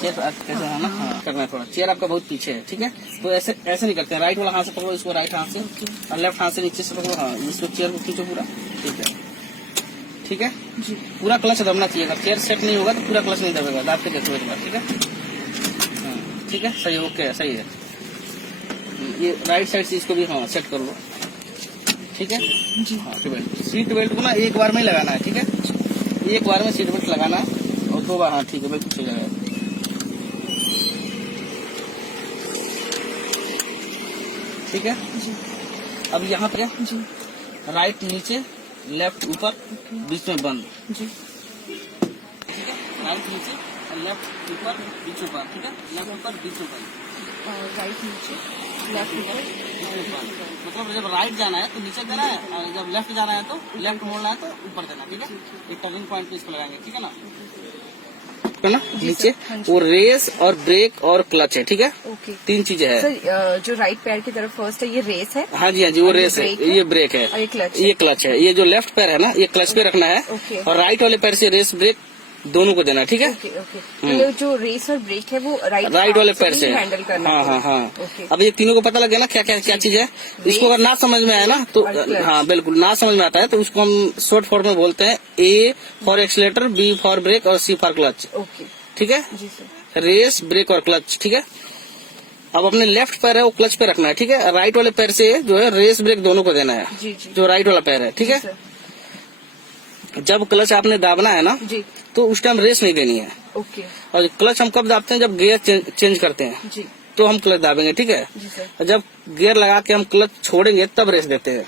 Chair कैसे है ना, हाँ करना है थोड़ा। चेयर आपका बहुत पीछे है, ठीक है। तो ऐसे ऐसे नहीं करते हैं, राइट वाला हाथ से पकड़ो इसको, राइट हाथ से, और लेफ्ट हाथ से नीचे से पकड़ो। हाँ इसको चेयर को खींचो पूरा, ठीक है, ठीक है जी। पूरा क्लच दबना चाहिए, अगर चेयर सेट नहीं होगा तो पूरा क्लच नहीं दबेगा। दाब के देखो एक बार, ठीक है, ठीक है, सही, ओके है, सही है। ये राइट साइड से इसको भी हाँ सेट कर लो, ठीक है जी। हाँ सीट बेल्ट को ना एक बार में ही लगाना है, ठीक है, एक बार में सीट बेल्ट लगाना है और 2 बार, हाँ ठीक है, बिल्कुल सही जगह है। ठीक है जी। अब यहाँ पे जी राइट नीचे, लेफ्ट ऊपर, बीच में बंद जी, ठीक है, राइट नीचे, लेफ्ट ऊपर, बीच में बंद, ठीक है, लेफ्ट ऊपर, बीच में बंद, राइट नीचे, लेफ्ट ऊपर, बीच में बंद। मतलब जब राइट जाना है तो नीचे देना है, और जब लेफ्ट जाना है तो लेफ्ट मोड़ना है तो ऊपर देना, ठीक है। एक टर्निंग पॉइंट पे इसको लगाएंगे, ठीक है ना, नीचे वो रेस और ब्रेक और क्लच है, ठीक है, ओके, 3 चीजें है सर। जो राइट पैर की तरफ फर्स्ट है ये रेस है, हाँ जी हाँ जी, वो रेस है, ये ब्रेक है, ये क्लच है। ये जो लेफ्ट पैर है ना, ये क्लच पे रखना है, और राइट वाले पैर से रेस ब्रेक दोनों को देना, ठीक है। तो जो रेस और ब्रेक है वो राइट वाले पैर से हैंडल करना। हाँ। अब ये तीनों को पता लग गया ना क्या क्या चीज है। इसको अगर ना समझ में आया ना तो हाँ बिल्कुल ना समझ में आता है तो उसको हम शॉर्ट फॉर्म में बोलते हैं, A for accelerator, B for brake और C फॉर क्लच, ठीक है, रेस ब्रेक और क्लच, ठीक है। अब अपने लेफ्ट पैर है वो क्लच पे रखना है, ठीक है, राइट वाले पैर से जो है रेस ब्रेक दोनों को देना है, जो राइट वाला पैर है, ठीक है। जब क्लच आपने दाबना है ना जी, तो उस टाइम रेस नहीं देनी है, ओके। और क्लच हम कब दाबते हैं, जब गियर चेंज करते हैं जी, तो हम क्लच दाबेंगे, ठीक है। और जब गियर लगा के हम क्लच छोड़ेंगे तब रेस देते हैं,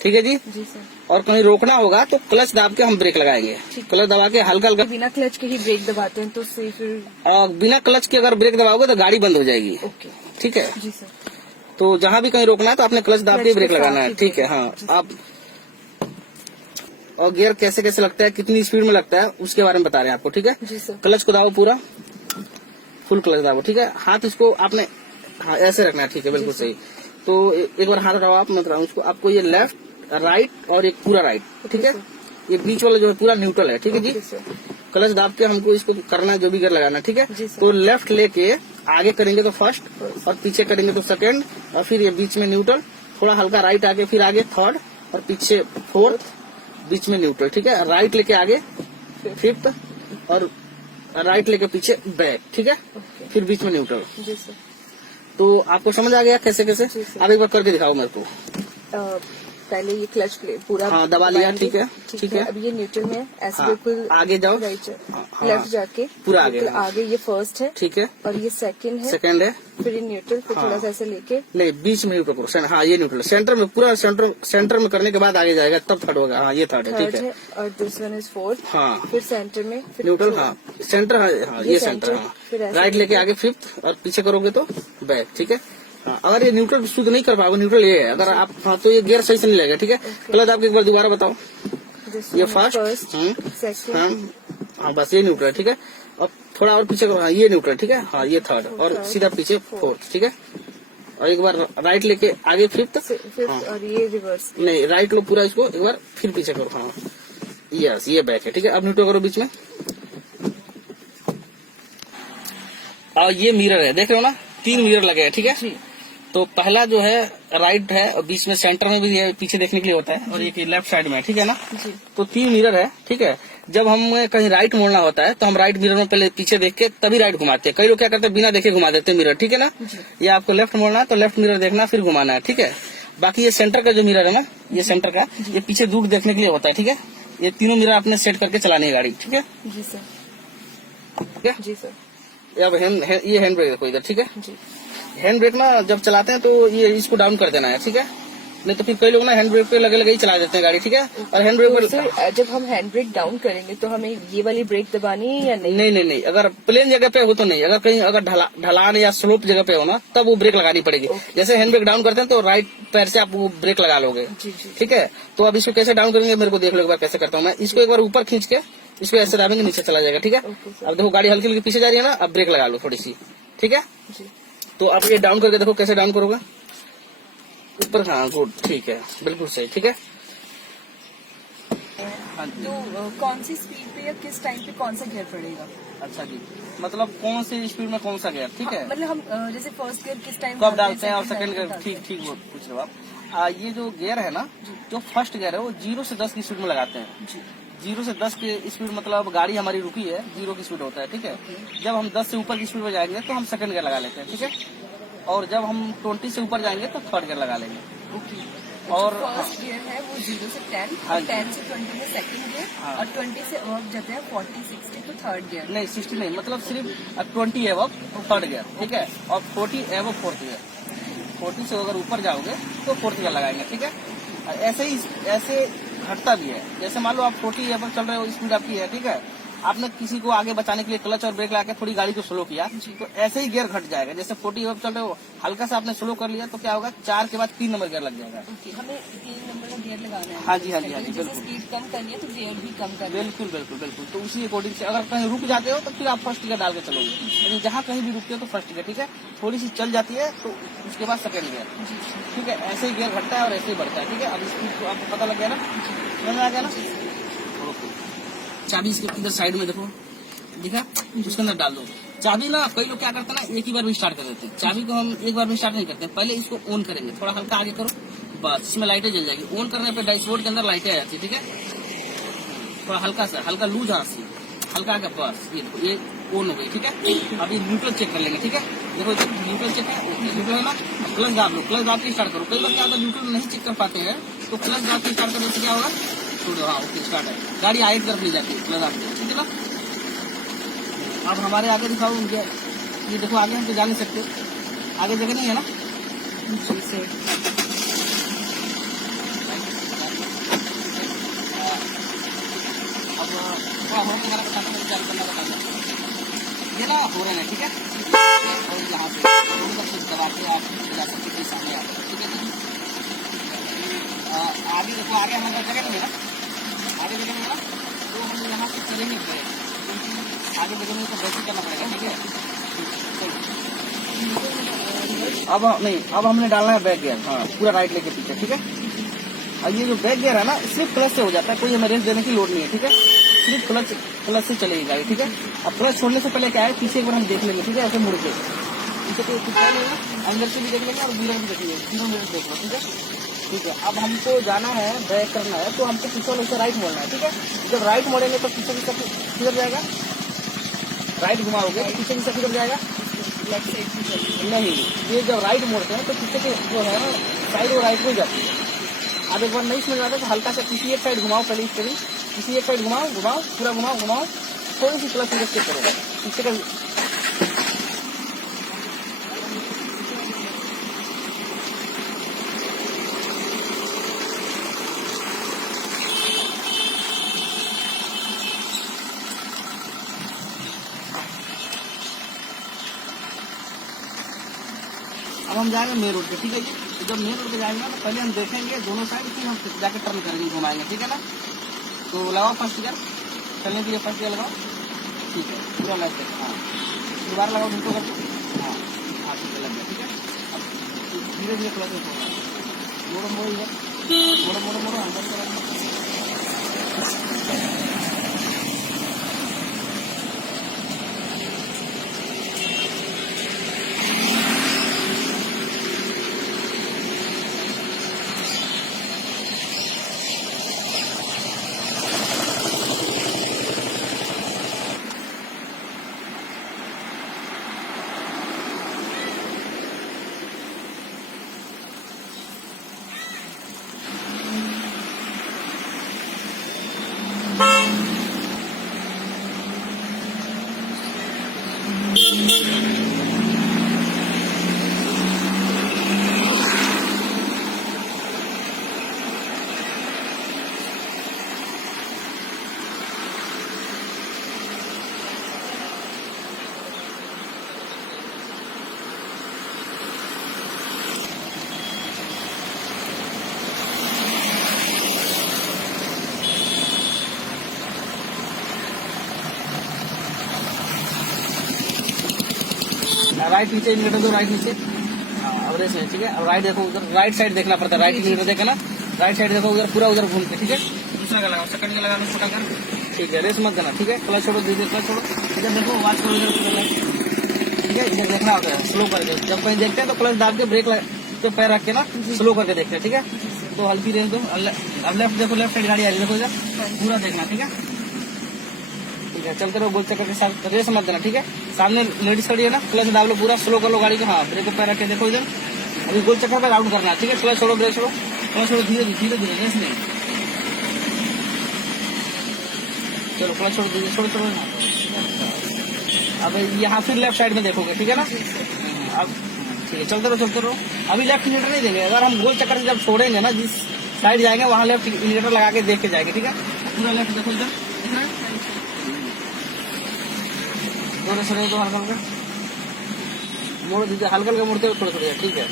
ठीक है जी सर। और कहीं रोकना होगा तो क्लच दाब के हम ब्रेक लगाएंगे, क्लच दबा के हल्का हल्का। बिना क्लच के ही ब्रेक दबाते हैं तो फिर बिना क्लच के अगर ब्रेक दबाओगे तो गाड़ी बंद हो जाएगी, ओके, ठीक है जी सर। तो जहाँ भी कहीं रोकना है तो आपने क्लच दाब के ब्रेक लगाना है, ठीक है। हाँ आप और गियर कैसे कैसे लगता है, कितनी स्पीड में लगता है उसके बारे में बता रहे हैं आपको, ठीक है जी सर। क्लच को दाबो पूरा, फुल क्लच दाबो, ठीक है। हाथ इसको आपने हाँ ऐसे रखना है, ठीक है, बिल्कुल सही। तो एक बार हाथ उठाओ आप, मैं बताऊँ उसको, आपको ये लेफ्ट राइट और एक पूरा राइट, ठीक है। ये बीच वाला जो है पूरा न्यूट्रल है, ठीक है जी। क्लच दाब के हमको इसको करना है, जो भी गियर लगाना है, ठीक है। तो लेफ्ट लेके आगे करेंगे तो फर्स्ट, और पीछे करेंगे तो सेकेंड, और फिर ये बीच में न्यूट्रल, थोड़ा हल्का राइट आगे, फिर आगे थर्ड, और पीछे फोर्थ, बीच में न्यूट्रल, ठीक है। राइट लेके आगे फिफ्थ, और राइट लेके पीछे बैक, ठीक है, फिर बीच में न्यूट्रल। तो आपको समझ आ गया कैसे कैसे? आप एक बार करके दिखाओ मेरे को। पहले ये क्लच पूरा हाँ दबा लिया, ठीक है ठीक है। अब ये न्यूट्रल में ऐसे बिल्कुल आगे जाओ, लेफ्ट जाके पूरा आगे, आगे ये फर्स्ट है, ठीक है, और ये सेकंड है, फिर ये न्यूट्रल, फिर थोड़ा सा ऐसे लेके नहीं बीच में न्यूट्रल करो, हाँ ये न्यूट्रल, सेंटर में पूरा सेंटर में करने के बाद आगे जाएगा, तब थर्ड होगा। हाँ ये थर्ड है, ठीक है। और दिस वन इज फोर्थ, हाँ फिर सेंटर में न्यूट्रल, हाँ सेंटर, हाँ ये सेंटर, हाँ राइट लेके आगे फिफ्थ, और पीछे करोगे तो बैक, ठीक है। हाँ, अगर ये न्यूट्रल शुद्ध नहीं कर पाओगे, न्यूट्रल ये है, अगर आप हाँ तो ये गियर सही से नहीं लगेगा, ठीक है। क्लच आपको एक बार दोबारा बताओ, ये फर्स्ट, हाँ बस ये न्यूट्रल, ठीक है। और थोड़ा और पीछे करो, हाँ ये न्यूट्रल, ठीक है, हाँ ये थर्ड, और सीधा पीछे फोर्थ, ठीक है। और एक बार राइट लेके आगे फिफ्थ, और ये रिवर्स, नहीं राइट लो पूरा इसको, एक बार फिर पीछे करो, हाँ यस ये बैक है, ठीक है। अब न्यूट्रल करो बीच में, और ये मिरर है, देख रहे हो ना, 3 मिरर लगे हैं, ठीक है। तो पहला जो है राइट है, और बीच में सेंटर में भी है, पीछे देखने के लिए होता है, और एक लेफ्ट साइड में है, ठीक है ना। तो 3 मिरर है, ठीक है। जब हम कहीं राइट मोड़ना होता है तो हम राइट मिरर में पहले पीछे देख के तभी राइट घुमाते हैं। कई लोग क्या करते हैं, बिना देखे घुमा देते हैं मिरर, ठीक है ना। ये आपको लेफ्ट मोड़ना है तो लेफ्ट मिरर देखना, फिर घुमाना है, ठीक है। बाकी ये सेंटर का जो मिरर है ना, ये सेंटर का, ये पीछे दूर देखने के लिए होता है, ठीक है। ये तीनों मिरर आपने सेट करके चलानी है गाड़ी, ठीक है जी सर, ठीक है जी सर। अब ये हैंड ब्रेक देखो इधर, ठीक है। हैंड ब्रेक ना जब चलाते हैं तो ये इसको डाउन कर देना है, ठीक है। नहीं तो फिर कई लोग ना हैंड ब्रेक पे लगे लगे ही चला देते हैं गाड़ी, ठीक है। और हैंड ब्रेक पर जब हम हैंड ब्रेक डाउन करेंगे तो हमें ये वाली ब्रेक दबानी है या नहीं? नहीं, अगर प्लेन जगह पे हो तो नहीं, अगर कहीं अगर ढलान या स्लोप जगह पे हो ना, तब वो ब्रेक लगानी पड़ेगी। जैसे हैंड ब्रेक डाउन करते हैं तो राइट पैर से आप वो ब्रेक लगा लोगे, ठीक है। तो अब इसको कैसे डाउन करेंगे मेरे को देख लो एक बार कैसे करता हूँ मैं। इसको एक बार ऊपर खींच के इसको ऐसे दाबेंगे, नीचे चला जाएगा, ठीक है। अब देखो गाड़ी हल्की हल्की पीछे जा रही है ना, अब ब्रेक लगा लो थोड़ी सी, ठीक है। तो आप ये डाउन करके देखो कैसे डाउन करोगे ऊपर, हाँ गुड, ठीक है, बिल्कुल सही, ठीक है। हाँ जी। तो कौन सी स्पीड पे या किस टाइम पे कौन सा गियर पड़ेगा? अच्छा जी, मतलब कौन सी स्पीड में कौन सा गियर, ठीक है। मतलब हम जैसे फर्स्ट गियर किस टाइम कब डालते हैं और सेकंड गियर, ठीक ठीक वो पूछ रहे हो आप। ये जो गियर है ना, जो फर्स्ट गियर है वो 0 से 10 की स्पीड में लगाते हैं। 0 से 10 की स्पीड मतलब गाड़ी हमारी रुकी है, 0 की स्पीड होता है, ठीक है। जब हम 10 से ऊपर की स्पीड में जाएंगे तो हम सेकंड गियर लगा लेते हैं, ठीक है। और जब हम 20 से ऊपर जाएंगे तो थर्ड गियर लगा लेंगे। ओके। और फर्स्ट गियर है वो 0 से 10, हाँ और जी। 10 से 20 में सेकंड गियर, हाँ। और 20 से अब जाते हैं 40, 60 तो थर्ड गियर। नहीं 60 नहीं, मतलब सिर्फ 20 एवं थर्ड गियर, ठीक है। और 40 एवं फोर्थ गियर। 40 से अगर ऊपर जाओगे तो फोर्थ गियर लगाएंगे, ठीक है। ऐसे ही ऐसे घटता भी है। जैसे मान लो आप 40 एवं चल रहे हो, स्पीड आपकी है, ठीक है। आपने किसी को आगे बचाने के लिए क्लच और ब्रेक लगा थोड़ी गाड़ी को स्लो किया, तो ऐसे ही गियर घट जाएगा। जैसे 40 एवं चल रहे हो, हल्का सा आपने स्लो कर लिया तो क्या होगा, 4 के बाद 3 नंबर गियर लग जाएगा। हमें 3 नंबर का गियर लगाना है। हाँ जी, हाँ जी, हाँ जी, जैसे बिल्कुल। स्पीड कम करनी है तो गियर भी कम करना है। बिल्कुल बिल्कुल बिल्कुल। तो उसी अकॉर्डिंग से अगर कहीं रुक जाते हो तो फिर आप फर्स्ट गियर डाल के चलोगे, लेकिन जहाँ कहीं भी रुकते हो तो फर्स्ट गियर, ठीक है। थोड़ी सी चल जाती है तो उसके बाद सेकंड गियर, ठीक है। ऐसे ही गियर घटता है और ऐसे ही बढ़ता है, ठीक है। अब स्पीड को आपको पता लग गया ना, समझ में आ गया ना। चाबी इसके इधर साइड में देखो, दिखा, उसके अंदर डाल दो चाबी। ना कई लोग क्या करते हैं ना, एक ही बार में स्टार्ट कर देते हैं। चाबी को हम एक बार में स्टार्ट नहीं करते, पहले इसको ऑन करेंगे, थोड़ा हल्का आगे करो, बस इसमें लाइटें जल जाएगी। ऑन करने पे डैशबोर्ड के अंदर लाइटें आ जाती है, ठीक है। थोड़ा हल्का सा, हल्का लूज हाथ से, हल्का आगे, बस ये देखो, ये ऑन हो गई, ठीक है। अभी न्यूट्रल चेक कर लेंगे, ठीक है। देखो न्यूट्रल चेक है, न्यूट्रल है ना। क्लच दाब लो, क्लच दाब के स्टार्ट करो। कई बार क्या होता है, न्यूट्रल नहीं चेक कर पाते हैं तो क्लच दाब के स्टार्ट करने से क्या होगा, छोड़ो, हाँ ओके स्टार्ट है। गाड़ी आगे की तरफ ले जाती है क्लच दाब के, ठीक है ना। अब हमारे आगे दिखाओ उनके, ये देखो आगे हम तो जा नहीं सकते, आगे जगह नहीं है ना। अब थोड़ा हो गया ये ना, हो रहे हैं, ठीक है। और यहाँ से दबा के आप जा सकते हैं, सामने आ सकते, ठीक है। आगे देखो, आगे हमारे जगह नहीं है ना, आगे जगह नहीं है ना, तो हम यहाँ से चले नहीं पड़ेगा, आगे जगह नहीं तो बैठे करना पड़ेगा, ठीक है। अब नहीं, अब हमने डालना है बैक गियर, हाँ पूरा राइट लेके पीछे, ठीक है। और ये जो बैक गियर है ना, सिर्फ क्लच से हो जाता है, कोई हमें रेंज देने की लोड नहीं है, ठीक है। सिर्फ क्लच से चलेगी गाड़ी, ठीक है। अब क्लच छोड़ने से पहले क्या है, पीछे एक बार हम देख लेंगे, ठीक है। ऐसे मुड़ के पीछे को खिंचा लेंगे, अंदर से भी देख लेंगे और दूर भी देख लेंगे, तीनों मिनट देख लो, ठीक है। ठीक है, अब हमको जाना है, बैक करना है, तो हमको पीछे वाले से राइट मोड़ना है, ठीक है। जब राइट मोड़ेंगे तो पीछे की किधर जाएगा, राइट घुमाओगे तो पीछे की किधर जाएगा, लेफ्ट साइड नहीं। ये जब राइट मोड़ते हैं तो पीछे की जो है साइड वो राइट में जाती है। अब एक बार नहीं समझ आता तो हल्का सा किसी एक साइड घुमाओ, पहले स्टेरिंग किसी एक साइड घुमाओ, पूरा घुमाओ, थोड़ी सी क्लच इंजेक्ट करो पीछे का। अब हम जाएंगे मेन रोड पे, ठीक है जी। तो जब मेन रोड पे जाएंगे तो पहले हम देखेंगे दोनों साइड, फिर हम जाके टर्न करेंगे, घुमाएंगे, ठीक है ना। तो लगाओ फर्स्ट गियर, चलने के लिए फर्स्ट गियर लगाओ, ठीक है। पूरा लाइट है, हाँ दोबारा लगाओ, ढूंढो करके, हाँ हाँ ठीक है, लग गया, ठीक है। अब धीरे धीरे क्लच मोड़ो अंदर। राइट नीचे इंडिकेटर दो, राइट नीचे, अब रेस है, ठीक है। अब राइट देखो, उधर राइट साइड देखना पड़ता है, राइट इंडिकेटर देखा ना, राइट साइड देखो उधर, पूरा उधर घूम के, ठीक है। दूसरा का लगाओ, सेकंड का लगा लो छोटा कर, ठीक है। रेस मत देना, ठीक है। क्लच छोड़ो, धीरे क्लच छोड़ो, इधर देखो, आवाज करो इधर, ठीक है। इधर देखना होता है स्लो करके, जब कहीं देखते हैं तो क्लच दाब के ब्रेक तो पैर रख के ना स्लो करके देखते हैं, ठीक है। तो हल्की रेस दो। अब लेफ्ट देखो, लेफ्ट साइड गाड़ी आ रही है, देखो इधर पूरा देखना, ठीक है। ठीक है, चलते रहो गोल चक्कर के साथ, रेस मत देना, ठीक है। सामने लेडीज खड़ी है ना, क्लच दाब लो पूरा, स्लो कर लो गाड़ी को, हाँ ब्रेक को पैर रख के देखो इधर। अभी गोल चक्कर पे राउंड करना है, ठीक है। क्लच छोड़ो, ब्रेक छोड़ो, क्लच छोड़ो, धीरे धीरे धीरे, रेस नहीं। चलो क्लच छोड़ो, धीरे छोड़ो छोड़ो। अब यहाँ फिर लेफ्ट साइड में देखोगे, ठीक है ना। अब ठीक है, चलते रहो। अभी लेफ्ट इंडिकेटर नहीं देंगे, अगर हम गोल चक्कर से जब छोड़ेंगे ना, जिस साइड जाएंगे वहाँ लेफ्ट इंडिकेटर लगा के देख के जाएंगे, ठीक है। पूरा लेफ्ट देखो इधर, दोनों से तो हल्का हल्का मोड़ दीजिए, हल्का हल्का मुड़ते हो थोड़ा, ठीक है।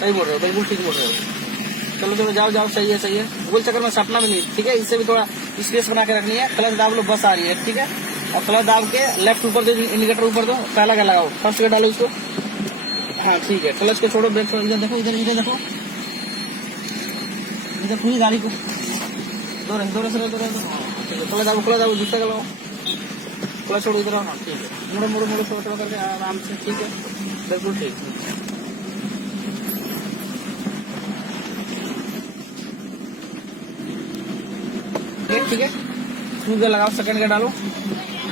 सही मोड़ रहे हो, बिल्कुल ठीक मोड़ रहे हो। चलो जाओ, सही है। गोल चक्कर में सपना भी नहीं, ठीक है। इससे भी थोड़ा स्पेस बना के रखनी है। क्लच दाब लो, बस आ रही है, ठीक है। और क्लच दाब के लेफ्ट ऊपर दो, इंडिकेटर ऊपर दो, पहला क्या लगाओ, फर्स्ट का डालो इसको, हाँ ठीक है। क्लच को छोड़ो, ब्रेक छोड़ो, इधर देखो, इधर देखो, इधर पूरी गाड़ी को दो रहे, ठीक है। क्लच दाबो, दूसरा का लगाओ, क्लच छोड़ो इधर, हाँ ठीक है। मुड़ो छोड़ो करके आराम से, ठीक है, बिल्कुल ठीक। ठीक है, स्क्रू का लगाओ, सेकंड का डालो,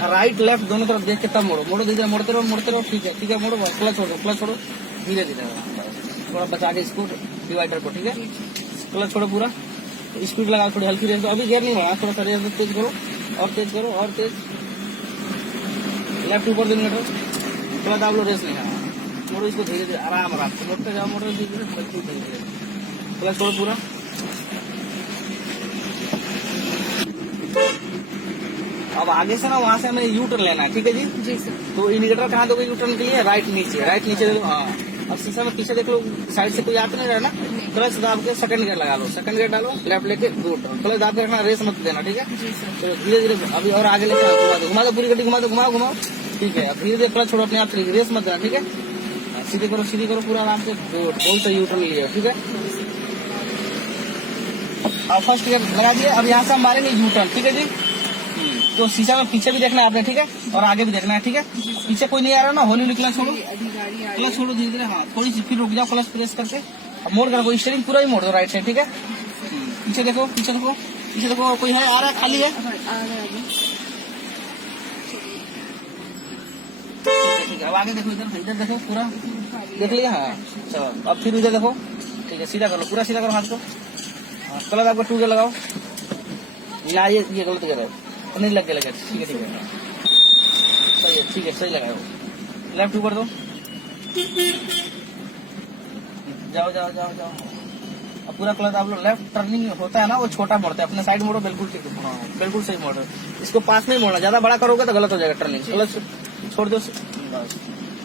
राइट लेफ्ट दोनों तरफ देख के तब मोड़ो धीरे, मोड़ते रहो, ठीक है। मोड़ो, क्लच छोड़ो, धीरे थोड़ा बचा के इसको डिवाइडर को, ठीक है। क्लच छोड़ो पूरा, स्पीड लगाओ, थोड़ी हल्की रेस दो, अभी गियर नहीं बढ़ा, थोड़ा सा रेस तेज करो, और तेज, लेफ्ट ऊपर दो मीटर, थोड़ा दाब लो, रेस नहीं है, मोड़ो इसको धीरे आराम से मोड़ते जाओ, धीरे, क्लच छोड़ो पूरा। अब आगे से ना वहाँ से हमें यू टर्न लेना है, ठीक है जी सर। तो इंडिकेटर कहाँ दोगे यू टर्न के लिए, राइट नीचे देखो, हाँ। अब शीशा में पीछे देख लो, साइड से कोई आता नहीं रहा ना, क्लच दाब के सेकंड गियर लगा लो, सेकंड गियर डालो, लेफ्ट लेके दो टर्न, क्लच दाब के रखना, रेस मत देना, ठीक है। तो धीरे अभी और आगे लेके घुमा दो पूरी गड्डी, घुमाओ, ठीक है। अब धीरे क्लच छोड़ो अपने आप, रेस मत देना, ठीक है। सीधी करो पूरा आराम से, बहुत सही यू टर्न लिया, ठीक है। अब फर्स्ट गियर लगा दिया, अब यहाँ से हम मारेंगे यू टर्न, ठीक है जी। तो शीशा में पीछे भी देखना है आपने, ठीक है, और आगे भी देखना है, ठीक है। पीछे कोई नहीं आ रहा ना, होली क्लच छोड़ो, धीरे, हाँ थोड़ी सी फिर रुक जाओ, क्लच प्रेस करके अब मोड़ कर स्टीयरिंग पूरा ही मोड़ दो राइट साइड, ठीक है। पीछे देखो, कोई है, आ रहा है, खाली है, ठीक है। अब आगे देखो, इधर देखो, पूरा देख लिया, हाँ चलो। अब फिर इधर देखो, ठीक है, सीधा कर लो, पूरा सीधा करो हाथ को, कलर आपको 2 गियर लगाओ, ये गलत गियर है, नहीं लग गया, ठीक है, सही है, ठीक है, सही लगाओ। लेफ्ट ऊपर दो, जाओ। अब पूरा क्लच आप लोग, लेफ्ट टर्निंग होता है ना, वो छोटा मोड़ता है, अपने साइड मोड़ो, बिल्कुल ठीक है, बिल्कुल सही मोड़, इसको पास नहीं मोड़ना, ज्यादा बड़ा करोगे तो गलत हो जाएगा टर्निंग। क्लच छोड़ दो,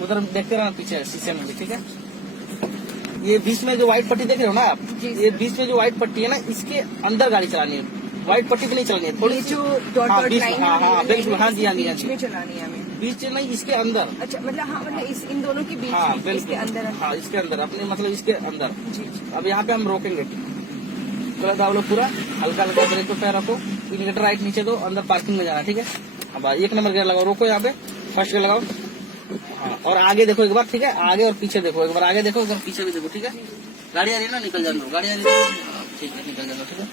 उधर देखते रहना पीछे शीशे में भी, ठीक है। ये बीच में जो व्हाइट पट्टी देख रहे हो ना आप, ये बीच में जो व्हाइट पट्टी है ना, इसके अंदर गाड़ी चलानी है, व्हाइट पट्टी भी नहीं चलानी है, थोड़ी जो डॉट लाइन, हाँ बिल्कुल, हाँ जी, में चलानी है हमें, बीच नहीं, इसके अंदर। अच्छा, मतलब इन दोनों के बीच, हाँ बिल्कुल, इसके अंदर, हाँ इसके अंदर, अपने मतलब इसके अंदर। अब यहाँ पे हम रोकेंगे, क्लच दाब लो पूरा, हल्का ब्रेक पे पैर रखो, इंडिकेटर राइट नीचे दो, अंदर पार्किंग में जाना, ठीक है। अब 1 नंबर गियर लगाओ, रोको यहाँ पे, फर्स्ट गियर लगाओ, हाँ, और आगे देखो एक बार, ठीक है। आगे और पीछे देखो, एक बार आगे देखो, एक बार पीछे भी देखो, ठीक है। गाड़ी आ रही है ना, निकल जाने दो, गाड़ी आ रही है, ठीक है, निकल जाना, ठीक है।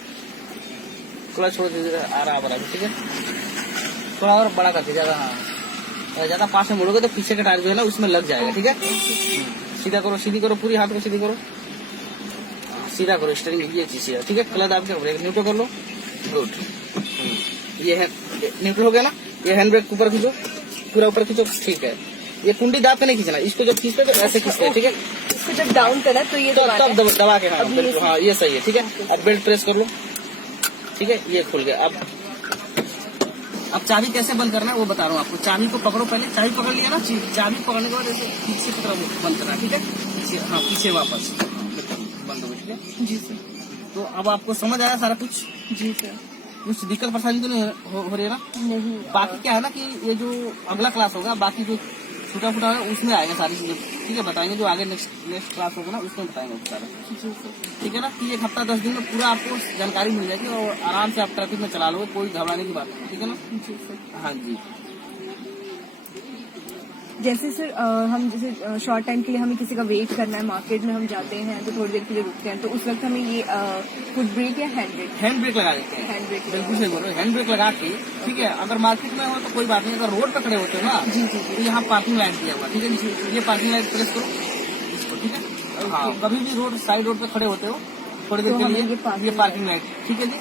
क्लच छोड़ दीजिए, आ रहा, ठीक है। थोड़ा और बड़ा कर दीजिए, ज्यादा पास में मुड़ोगे तो पीछे का टायर जो है ना उसमें लग जाएगा, ठीक है। सीधी करो, पूरी हाथ को सीधी करो, सीधा करो, स्टीयरिंग ये चीज है, ठीक है। क्लच दाब के ब्रेक न्यूट्रल कर लो, गुड। ये है न्यूट्रल हो गया ना, ये हैंड ब्रेक ऊपर खींचो, पूरा ऊपर खींचो, ठीक है। ये कुंडी दाब के नहीं खींचना, इसको जब खींचते तो ऐसे खींचते हैं, ठीक है। इसको जब डाउन करा तो ये तब दबा के, हाँ ये सही है, ठीक है। अब बेल्ट प्रेस कर लो, ठीक है, ये खुल गया। अब चाबी कैसे बंद करना है वो बता रहा हूँ आपको। चाबी को पकड़ो, पहले चाबी पकड़ लिया ना, चाबी पकड़ने के बाद ऐसे पीछे की तरफ बंद करना, ठीक है। हाँ पीछे वापस बंद हो, ठीक है जी सर। तो अब आपको समझ आया सारा कुछ? जी सर। कुछ दिक्कत परेशानी तो नहीं हो रही है ना? नहीं। बाकी क्या है ना कि ये जो अगला क्लास होगा, बाकी जो टूटा फूटा है उसमें आएगा सारी चीजें, ठीक है, बताएंगे जो आगे नेक्स्ट क्लास होगा ना उसमें बताएंगे सारा, जी सर। ठीक है ना। कि 1 हफ्ता 10 दिन में पूरा आपको जानकारी मिल जाएगी और आराम से आप ट्रैफिक में चला लोगे, कोई घबराने की बात नहीं, ठीक है ना। जी सर। हाँ जी। जैसे सर हम जैसे शॉर्ट टाइम के लिए हमें किसी का वेट करना है, मार्केट में हम जाते हैं तो थोड़ी देर के लिए रुकते हैं, तो उस वक्त हमें ये फुट ब्रेक या हैंड ब्रेक? हैंड ब्रेक लगा देते हैं। Hand brake. बिल्कुल सही बोल रहे हो, हैंड ब्रेक लगा के, ठीक है। अगर मार्केट में हो तो कोई बात नहीं, अगर रोड पे खड़े होते हो ना, जी जी तो यहाँ पार्किंग लाइट दिया हुआ, ठीक है जी, ये पार्किंग लाइट प्रेस करो इसको, ठीक है। हाँ, कभी भी रोड साइड रोड पे खड़े होते हो थोड़ी देर तो के हमें लिए ये ये पार्किंग लाइट, ठीक है जी।